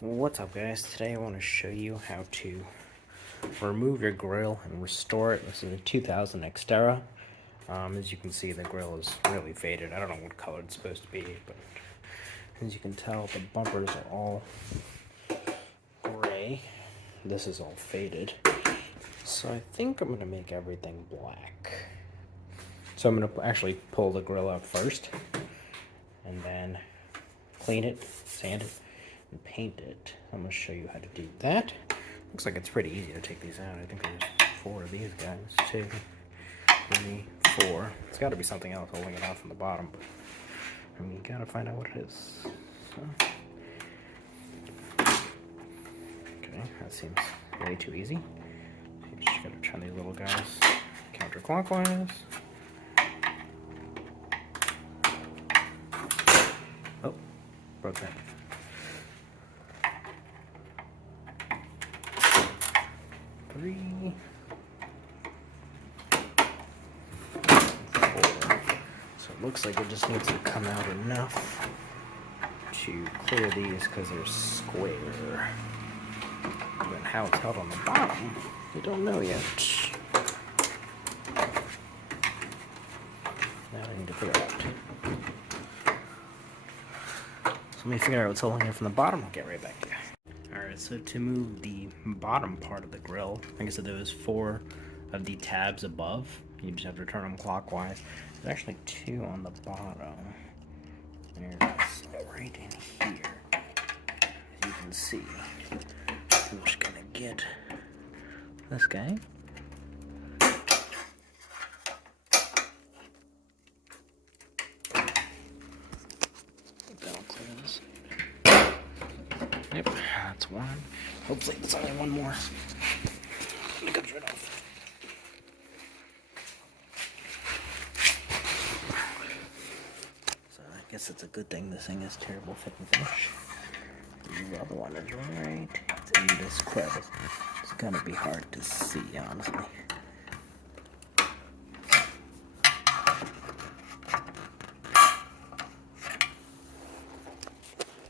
What's up, guys? Today I want to show you how to remove your grill and restore it. This is a 2000 Xterra. As you can see, the grill is really faded. I don't know what color it's supposed to be, but as you can tell, the bumpers are all gray. This is all faded. So I think I'm going to make everything black. So I'm going to actually pull the grill out first, and then clean it, sand it, and paint it. I'm going to show you how to do that. Looks like it's pretty easy to take these out. I think there's 4 of these guys. 2, 3, 4. It's got to be something else holding it out from the bottom. But, I mean, you got to find out what it is. So. Okay, that seems way too easy. You just got to turn these little guys counterclockwise. Oh, broke that. 3, 4. So it looks like it just needs to come out enough to clear these because they're square. And then how it's held on the bottom, we don't know yet. Now I need to figure it out. So let me figure out what's holding it from the bottom. I'll get right back to you. Alright, so to move the bottom part of the grill, like I said, there was 4 of the tabs above. You just have to turn them clockwise. There's actually 2 on the bottom. There's right in here. As you can see, I'm just gonna get this guy. That'll clear this. Yep, that's one. Hopefully there's only one more. It comes right off. So I guess it's a good thing this thing is terrible fit and finish. The other one is right in this crevice. It's gonna be hard to see, honestly.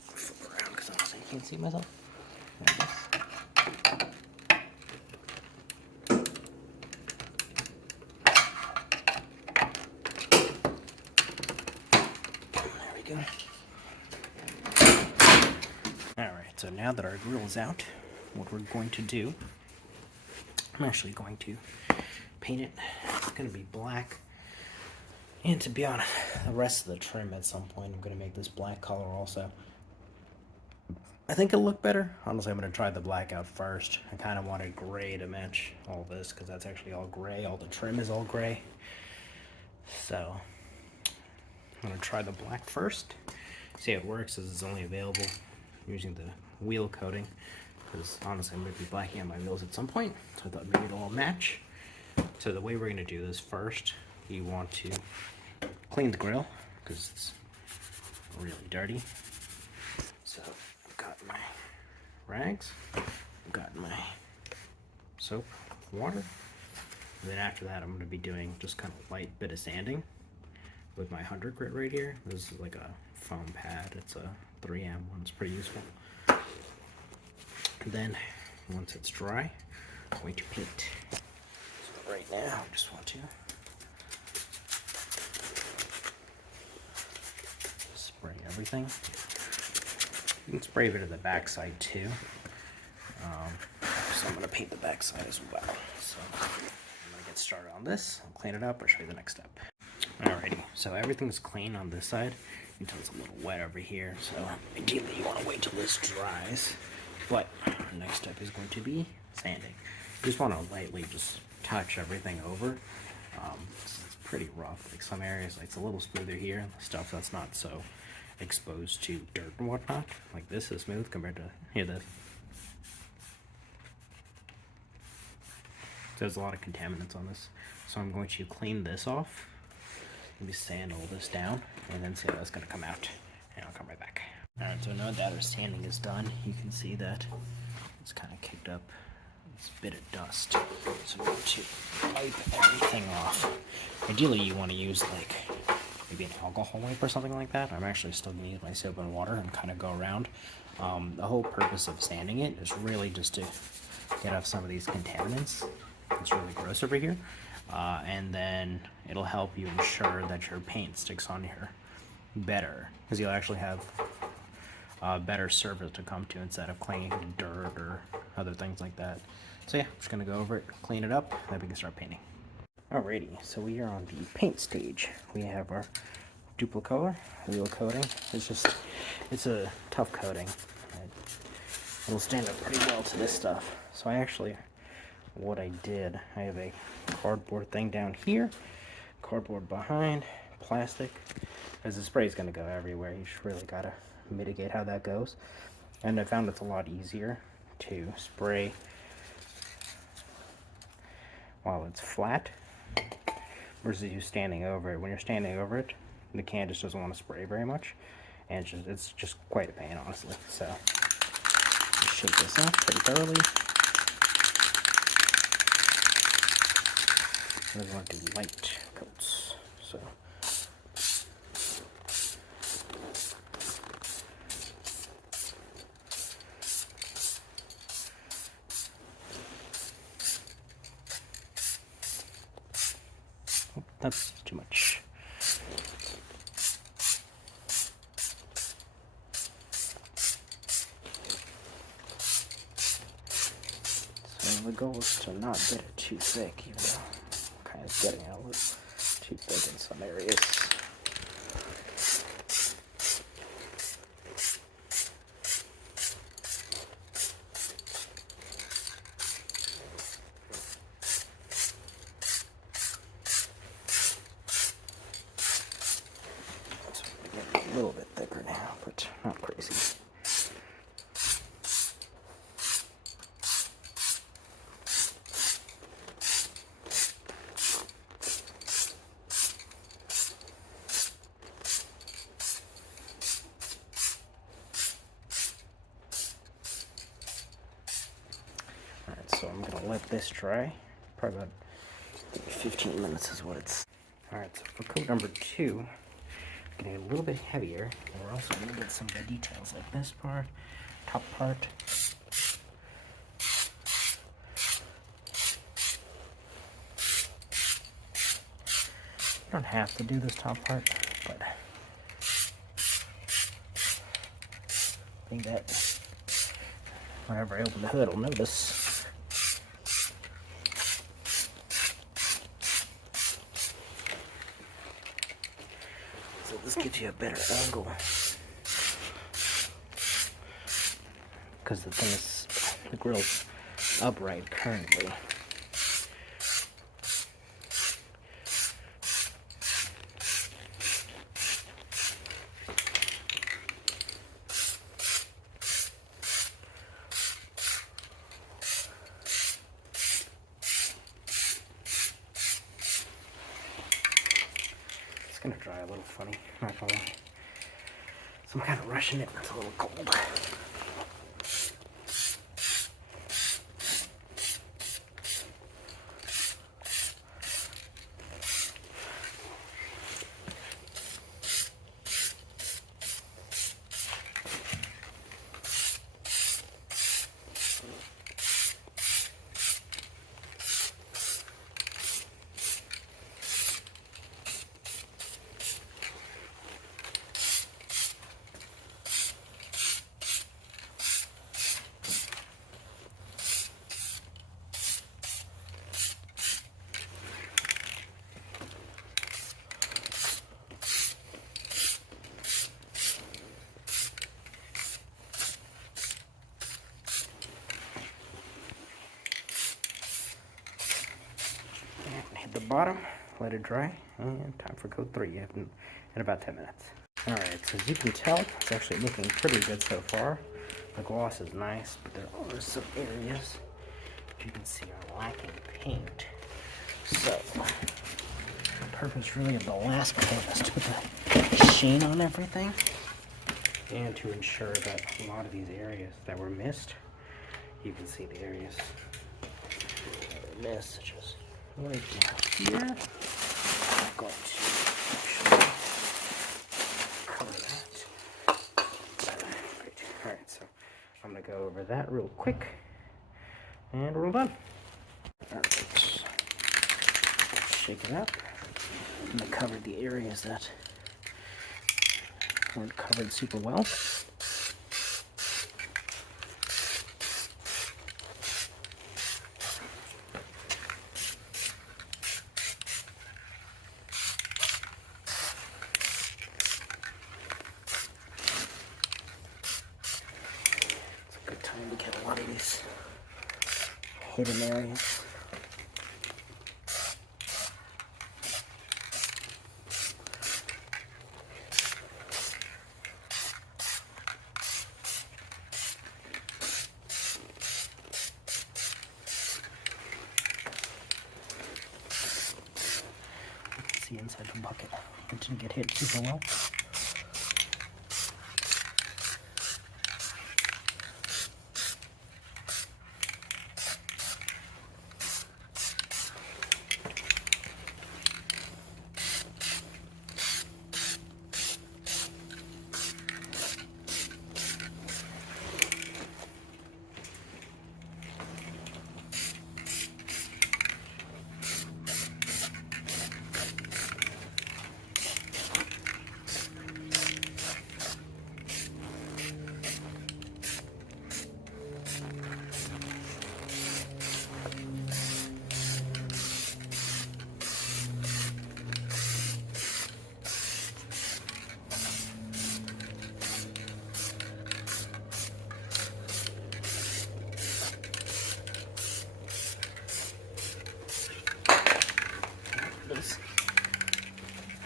Flip around because honestly I can't see myself. There it is. There we go. Alright, so now that our grill is out, what we're going to do, I'm actually going to paint it. It's going to be black. And to be honest, the rest of the trim at some point, I'm going to make this black color also. I think it'll look better. Honestly, I'm going to try the black out first. I kind of wanted gray to match all this because that's actually all gray. All the trim is all gray. So, I'm going to try the black first. See how it works, as it's only available using the wheel coating. Because honestly, I'm going to be blacking out my wheels at some point. So I thought maybe it'll all match. So the way we're going to do this first, you want to clean the grill because it's really dirty. So I've got my rags, I've got my soap, water, and then after that I'm going to be doing just kind of light bit of sanding with my 100 grit right here. This is like a foam pad. It's a 3M one. It's pretty useful. And then once it's dry, I'm going to paint. So right now I just want to spray everything. You can spray a bit of the backside too. So I'm going to paint the backside as well. So I'm going to get started on this. I'll clean it up. I'll show you the next step. Alrighty, so everything's clean on this side until it's a little wet over here. So ideally you want to wait till this dries. But the next step is going to be sanding. You just want to lightly just touch everything over. It's pretty rough. Like some areas, like it's a little smoother here. Stuff that's not so exposed to dirt and whatnot. Like this is smooth compared to here. This. There's a lot of contaminants on this, so I'm going to clean this off. Maybe sand all this down, and then see how that's going to come out. And I'll come right back. Alright, so now that our sanding is done, you can see that it's kind of kicked up this bit of dust. So I'm going to wipe everything off. Ideally, you want to use like maybe an alcohol wipe or something like that. I'm actually still going to use my soap and water and kind of go around. The whole purpose of sanding it is really just to get off some of these contaminants. It's really gross over here. And then it'll help you ensure that your paint sticks on here better, because you'll actually have a better surface to come to instead of clinging to dirt or other things like that. So yeah, I'm just gonna go over it, clean it up, then we can start painting. Alrighty, so we are on the paint stage. We have our duplicolor wheel coating. It's a tough coating. It'll stand up pretty well to this stuff. So what I did, I have a cardboard thing down here, cardboard behind, plastic, as the spray is going to go everywhere. You just really got to mitigate how that goes. And I found it's a lot easier to spray while it's flat versus you standing over it. When you're standing over it, the can just doesn't want to spray very much, and it's just quite a pain, honestly. So just shake this up pretty thoroughly. I want to do light coats. So that's too much. So the goal is to not get it too thick, even though I'm kind of getting it a little too thick in some areas. A little bit thicker now, but not crazy. Alright, so I'm gonna let this dry. Probably about 15 minutes is what it's. Alright, so for coat number 2, getting a little bit heavier, and we're also going to get some of the details like this part, top part. You don't have to do this top part, but I think that whenever I open the hood, I'll notice. So this gives you a better angle, because the grill's upright currently. It's gonna dry a little funny, not gonna lie. So I'm kind of rushing it. It's a little cold. Hit the bottom, let it dry, and time for coat 3 in about 10 minutes. Alright, so as you can tell, it's actually looking pretty good so far. The gloss is nice, but there are some areas you can see are lacking paint. So, the purpose really of the last coat is to put the sheen on everything, and to ensure that a lot of these areas that were missed, you can see the areas that were missed, such as right down here. I'm going to actually cover that. Great. Alright, so gonna go over that real quick, and we're all done. All right, shake it up. I'm gonna cover the areas that weren't covered super well. Good time to get a lot of these hidden areas. See inside the bucket, it didn't get hit super well.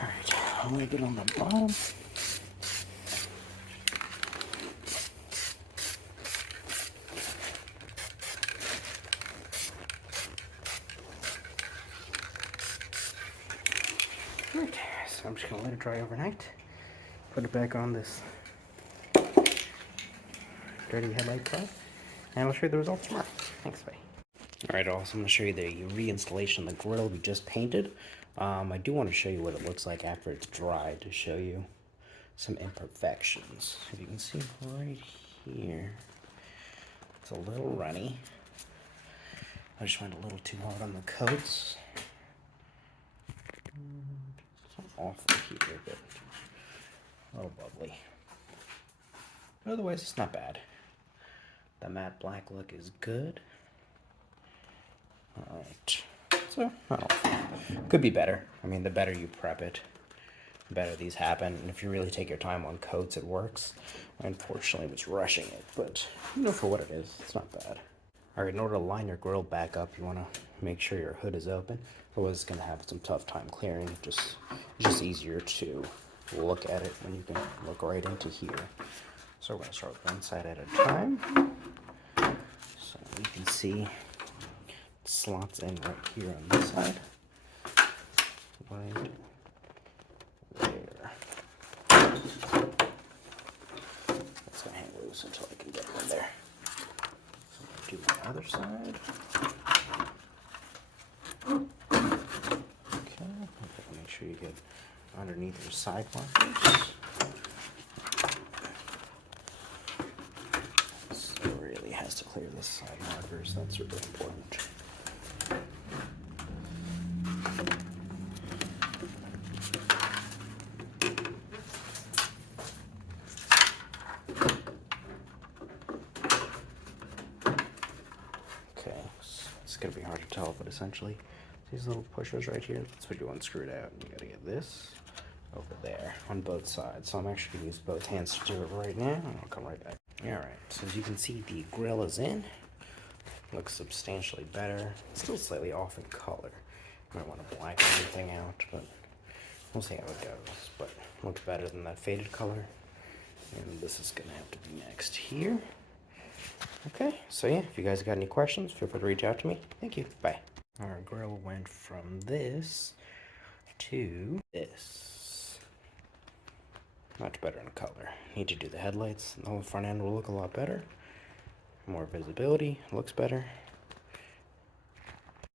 Alright, I'm gonna get on the bottom. Alright, so I'm just gonna let it dry overnight. Put it back on this dirty headlight cover, and I'll show you the results tomorrow. Thanks, bye. Alright, also I'm going to show you the reinstallation of the grill we just painted. I do want to show you what it looks like after it's dry to show you some imperfections. If you can see right here, it's a little runny. I just went a little too hard on the coats. It's awful here, but a little bubbly. Otherwise, it's not bad. The matte black look is good. Alright, so, could be better. I mean, the better you prep it, the better these happen. And if you really take your time on coats, it works. I unfortunately was rushing it, but you know, for what it is, it's not bad. Alright, in order to line your grill back up, you want to make sure your hood is open. Otherwise, it's going to have some tough time clearing. It's just easier to look at it when you can look right into here. So we're going to start with one side at a time. So you can see slots in right here on this side, right there. That's gonna hang loose until I can get it in there. So I'm gonna do my other side. Okay, make sure you get underneath your side markers. So it really has to clear the side markers. That's really important. It's going to be hard to tell, but essentially these little pushers right here, that's what you unscrewed out. You got to get this over there on both sides. So I'm actually going to use both hands to do it right now, and I'll come right back. Alright, so as you can see, the grill is in. Looks substantially better. Still slightly off in color. I might want to blacken everything out, but we'll see how it goes. But looks better than that faded color. And this is going to have to be next here. Okay, so yeah, if you guys got any questions, feel free to reach out to me. Thank you. Bye. Our grill went from this to this. Much better in color. Need to do the headlights. The whole front end will look a lot better. More visibility. Looks better.